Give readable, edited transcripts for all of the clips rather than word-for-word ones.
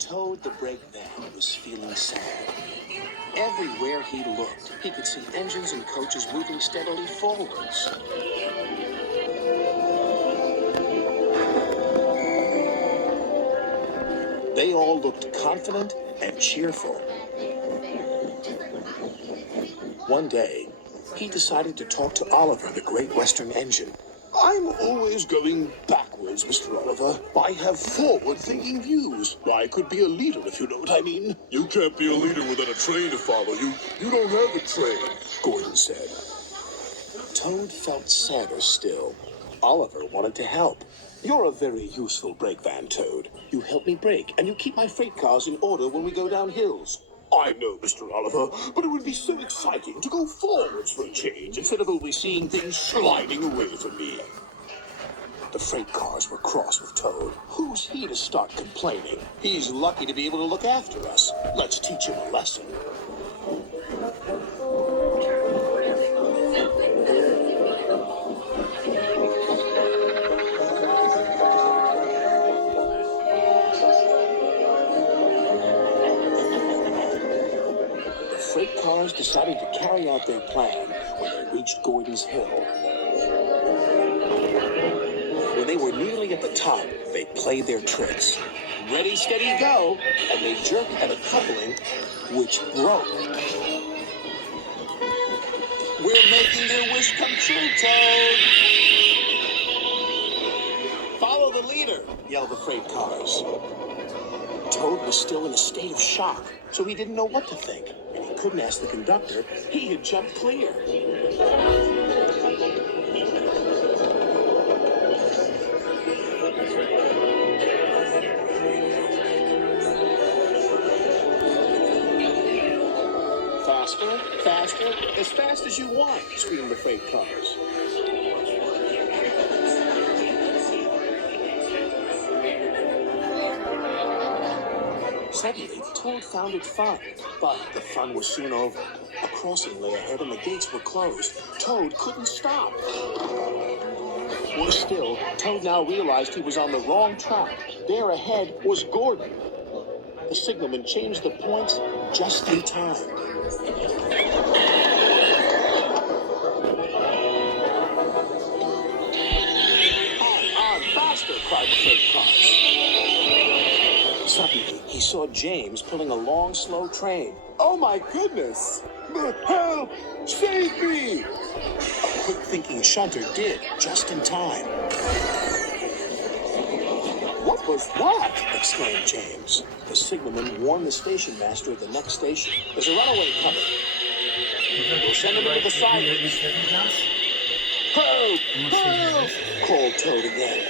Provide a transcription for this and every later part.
Toad the brake van was feeling sad. Everywhere he looked, he could see engines and coaches moving steadily forwards. They all looked confident and cheerful. One day, he decided to talk to Oliver, the Great Western Engine. I'm always going backwards, Mr. Oliver. I have forward-thinking views. I could be a leader, if you know what I mean. You can't be a leader without a train to follow you. You don't have a train, Gordon said. Toad felt sadder still. Oliver wanted to help. You're a very useful brake van, Toad. You help me brake, and you keep my freight cars in order when we go down hills. I know, Mr. Oliver, but it would be so exciting to go forwards for a change instead of always seeing things sliding away from me. The freight cars were cross with Toad. Who's he to start complaining? He's lucky to be able to look after us. Let's teach him a lesson. The freight cars decided to carry out their plan when they reached Gordon's Hill. When they were nearly at the top, they played their tricks. Ready, steady, go! And they jerked at a coupling, which broke. We're making your wish come true, Toad! Follow the leader, yelled the freight cars. Toad was still in a state of shock, so he didn't know what to think, and he couldn't ask the conductor. He had jumped clear. Faster, faster, as fast as you want, screamed the freight cars. Suddenly, Toad found it fun, but the fun was soon over. A crossing lay ahead and the gates were closed. Toad couldn't stop. Worse still, Toad now realized he was on the wrong track. There ahead was Gordon. The signalman changed the points just in time. On, faster, cried the freight cars. Suddenly, he saw James pulling a long, slow train. Oh my goodness! Help! Save me! A quick-thinking shunter did, just in time. What was that? Exclaimed James. The signalman warned the station master at the next station. There's a runaway coming. We'll send him into the sidings. Help! Help! Called Toad again.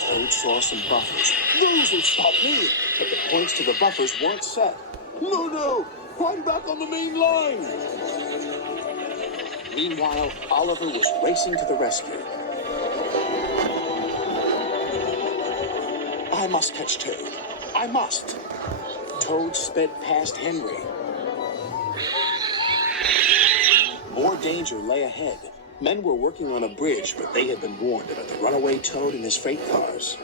Toad saw some buffers. Those will stop me! But the points to the buffers weren't set. No! I'm back on the main line! Meanwhile, Oliver was racing to the rescue. I must catch Toad. I must! Toad sped past Henry. More danger lay ahead. Men were working on a bridge, but they had been warned about the runaway Toad and his freight cars.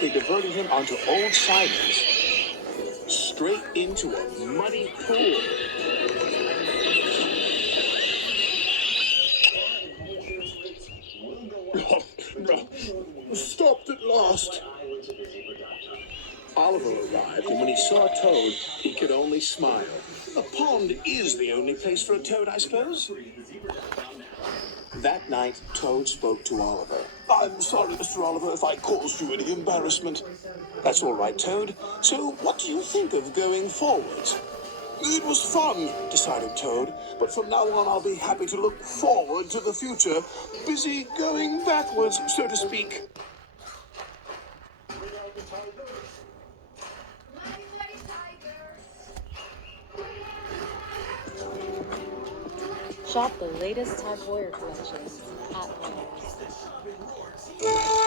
They diverted him onto old sidings, straight into a muddy pool. Stopped at last. Oliver arrived, and when he saw Toad, he could only smile. A pond is the only place for a toad, I suppose. That night, Toad spoke to Oliver. I'm sorry, Mr. Oliver, if I caused you any embarrassment. That's all right, Toad. So, what do you think of going forwards? It was fun, decided Toad, but from now on I'll be happy to look forward to the future, busy going backwards, so to speak. Shop the latest Tag Heuer collections at Remake.